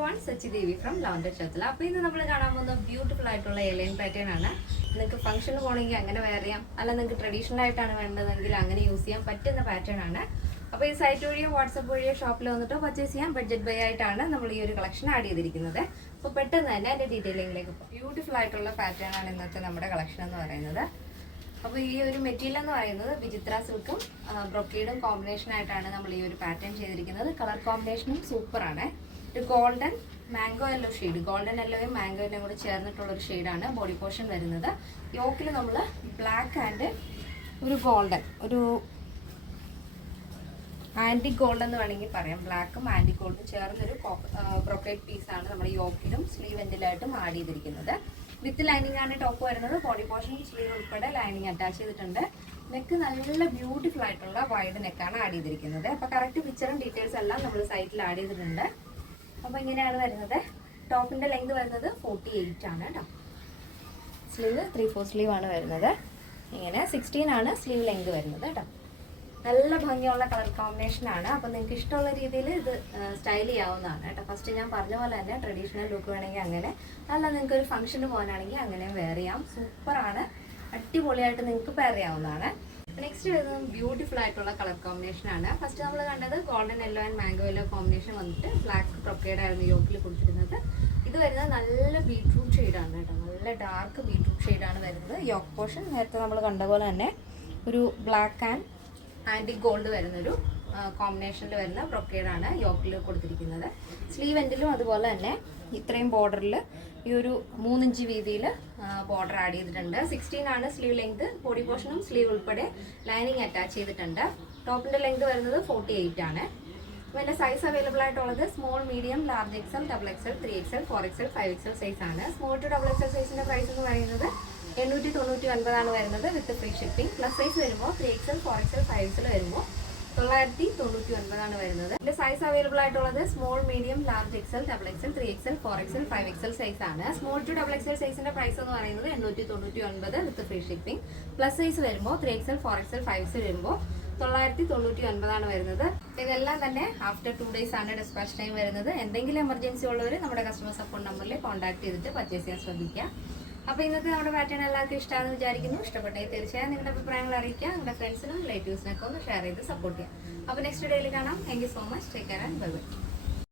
everyone, Sachi Devi from Lavender Chatla. അപ്പോൾ ഇന്ന് നമ്മൾ കാണാൻ പോകുന്ന ബ്യൂട്ടിഫുൾ ആയിട്ടുള്ള എലൈൻ പാറ്റേൺ ആണ്. നിങ്ങൾക്ക് ഫംഗ്ഷന് പോകണമെങ്കിൽ അങ്ങനെ വെയർ ചെയ്യാം, അല്ല നിങ്ങൾക്ക് ട്രഡീഷണൽ ആയിട്ടാണ് വേണ്ടതെങ്കിൽ അങ്ങനെ യൂസ് ചെയ്യാൻ പറ്റുന്ന പാറ്റേൺ ആണ്. അപ്പോൾ ഈ സൈറ്റ് വഴിയോ വാട്സപ്പ് വഴിയോ ഷോപ്പിൽ വന്നിട്ടോ പർച്ചേസ് ചെയ്യാം. ബഡ്ജറ്റ് ബൈ ആയിട്ടാണ് നമ്മൾ ഈ ഒരു കളക്ഷൻ ആഡ് ചെയ്തിരിക്കുന്നത്. അപ്പോൾ പെട്ടെന്ന് തന്നെ അതിൻ്റെ ഡീറ്റെയിലിംഗിലേക്ക് പോകും. ബ്യൂട്ടിഫുൾ ആയിട്ടുള്ള പാറ്റേൺ ആണ് ഇന്നത്തെ നമ്മുടെ കളക്ഷൻ എന്ന് പറയുന്നത്. അപ്പോൾ ഈ ഒരു മെറ്റീരിയൽ എന്ന് പറയുന്നത് വിചിത്ര സിൽക്കും ബ്രൊക്കേഡും കോമ്പിനേഷൻ ആയിട്ടാണ് നമ്മൾ ഈ ഒരു പാറ്റേൺ ചെയ്തിരിക്കുന്നത്. കളർ കോമ്പിനേഷനും സൂപ്പറാണ്. ഒരു golden mango yellow shade, golden യെല്ലോയും മാംഗോ യെല്ലോയും കൂടി ചേർന്നിട്ടുള്ളൊരു ഷെയ്ഡാണ് ബോഡി പോർഷൻ വരുന്നത്. യോക്കിൽ നമ്മൾ ബ്ലാക്ക് ആൻഡ് ഒരു ഗോൾഡൻ, ഒരു ആൻറ്റി ഗോൾഡ് എന്ന് വേണമെങ്കിൽ പറയാം. ബ്ലാക്കും ആൻറ്റി ഗോൾഡും ചേർന്നൊരു ബ്രൊക്കേഡ് പീസാണ് നമ്മൾ യോക്കിലും സ്ലീവ് എൻഡിലായിട്ടും ആഡ് ചെയ്തിരിക്കുന്നത്. വിത്ത് ലൈനിങ് ആണ് ടോപ്പ് വരുന്നത്. ബോഡി പോർഷൻ സ്ലീവ് ഉൾപ്പെടെ ലൈനിങ് അറ്റാച്ച് ചെയ്തിട്ടുണ്ട്. നെക്ക് നല്ല ബ്യൂട്ടിഫുൾ ആയിട്ടുള്ള വൈഡ് നെക്കാണ് ആഡ് ചെയ്തിരിക്കുന്നത്. അപ്പോൾ കറക്റ്റ് പിക്ചറും ഡീറ്റെയിൽസ് എല്ലാം നമ്മൾ സൈറ്റിൽ ആഡ് ചെയ്തിട്ടുണ്ട്. അപ്പോൾ ഇങ്ങനെയാണ് വരുന്നത്. ടോപ്പിൻ്റെ ലെങ്ത് വരുന്നത് 48 ആണ് കേട്ടോ. സ്ലീവ് 3/4 സ്ലീവ് ആണ് വരുന്നത്. ഇങ്ങനെ 16 ആണ് സ്ലീവ് ലെങ്ത് വരുന്നത് കേട്ടോ. നല്ല ഭംഗിയുള്ള കളർ കോമ്പിനേഷൻ ആണ്. അപ്പോൾ നിങ്ങൾക്ക് ഇഷ്ടമുള്ള രീതിയിൽ ഇത് സ്റ്റൈൽ ചെയ്യാവുന്നതാണ് കേട്ടോ. ഫസ്റ്റ് ഞാൻ പറഞ്ഞ പോലെ തന്നെ ട്രഡീഷണൽ ലുക്ക് വേണമെങ്കിൽ അങ്ങനെ, അല്ല നിങ്ങൾക്ക് ഒരു ഫംഗ്ഷന് പോകാനാണെങ്കിൽ അങ്ങനെ വെയർ ചെയ്യാം. സൂപ്പറാണ്, അടിപൊളിയായിട്ട് നിങ്ങൾക്ക് പെയർ ചെയ്യാവുന്നതാണ്. നെക്സ്റ്റ് വരുന്നത് ബ്യൂട്ടിഫുൾ ആയിട്ടുള്ള കളർ കോമ്പിനേഷൻ ആണ്. ഫസ്റ്റ് നമ്മൾ കണ്ടത് golden yellow and mango yellow combination വന്നിട്ട് ബ്ലാക്ക് ബ്രൊക്കേഡ് ആയിരുന്നു യോക്കിൽ കൊടുത്തിരുന്നത്. ഇത് വരുന്നത് നല്ല ബീട്രൂട്ട് ഷെയ്ഡാണ് കേട്ടോ. നല്ല ഡാർക്ക് ബീട്രൂട്ട് ഷെയ്ഡാണ് വരുന്നത്. യോക്ക് പോർഷൻ നേരത്തെ നമ്മൾ കണ്ട പോലെ തന്നെ ഒരു ബ്ലാക്ക് ആൻഡ് ആൻറ്റി ഗോൾഡ് വരുന്നൊരു കോമ്പിനേഷനിൽ വരുന്ന ബ്രൊക്കേഡാണ് യോക്കിൽ കൊടുത്തിരിക്കുന്നത്. സ്ലീവ് എൻഡിലും അതുപോലെ തന്നെ ഇത്രയും ബോർഡറിൽ ഈ ഒരു 3 ഇഞ്ച് വീതിയിൽ ബോർഡർ ആഡ് ചെയ്തിട്ടുണ്ട്. 16 ആണ് സ്ലീവ് ലെങ്ത്. ബോഡി പോർഷനും സ്ലീവ് ഉൾപ്പെടെ ലൈനിങ് അറ്റാച്ച് ചെയ്തിട്ടുണ്ട്. ടോപ്പിൻ്റെ ലെങ്ത് വരുന്നത് 48 ആണ്. അപ്പോൾ എൻ്റെ സൈസ് അവൈലബിൾ ആയിട്ടുള്ളത് small, medium, large XL, double XL, 3XL, 4XL, 5XL size ആണ്. സ്മോൾ ടു ഡബിൾ എക്സൽ സൈസിൻ്റെ പ്രൈസ് എന്ന് പറയുന്നത് 899 ആണ് വരുന്നത് with free shipping. Plus size വരുമ്പോൾ 3XL, 4XL, 5XL വരുമ്പോൾ 999 ആണ് വരുന്നത്. ഇതിന്റെ സൈസ് അവൈലബിൾ ആയിട്ടുള്ളത് small, medium, large XL, double XL, 3XL, 4XL, 5XL size ആണ്. സ്മോൾ ടു ഡബിൾ എക്സൽ സൈസിന്റെ പ്രൈസ് എന്ന് പറയുന്നത് 899 with free shipping. Plus size വരുമ്പോൾ 3XL, 4XL, 5XL വരുമ്പോൾ 999 ആണ് വരുന്നത്. ഇതെല്ലാം തന്നെ ആഫ്റ്റർ 2 days ആണ് ഡിസ്പാച്ച് ടൈം വരുന്നത്. എന്തെങ്കിലും എമർജൻസി ഉള്ളവർ നമ്മുടെ കസ്റ്റമർ സപ്പോർട്ട് നമ്പറിൽ കോൺടാക്ട് ചെയ്തിട്ട് പർച്ചേസ് ചെയ്യാൻ ശ്രമിക്കുക. അപ്പോൾ ഇന്നത്തെ നമ്മുടെ പാറ്റേൺ എല്ലാവർക്കും ഇഷ്ടമാണെന്ന് വിചാരിക്കുന്നു. ഇഷ്ടപ്പെട്ടെങ്കിൽ തീർച്ചയായും നിങ്ങളുടെ അഭിപ്രായങ്ങൾ അറിയിക്കുക. നിങ്ങളുടെ ഫ്രണ്ട്സിനും റിലേറ്റീവ്സിനൊക്കെ ഒന്ന് ഷെയർ ചെയ്ത് സപ്പോർട്ട് ചെയ്യാം. അപ്പോൾ നെക്സ്റ്റ് ഡേയിൽ കാണാം. Thank you so much. Take care and bye bye.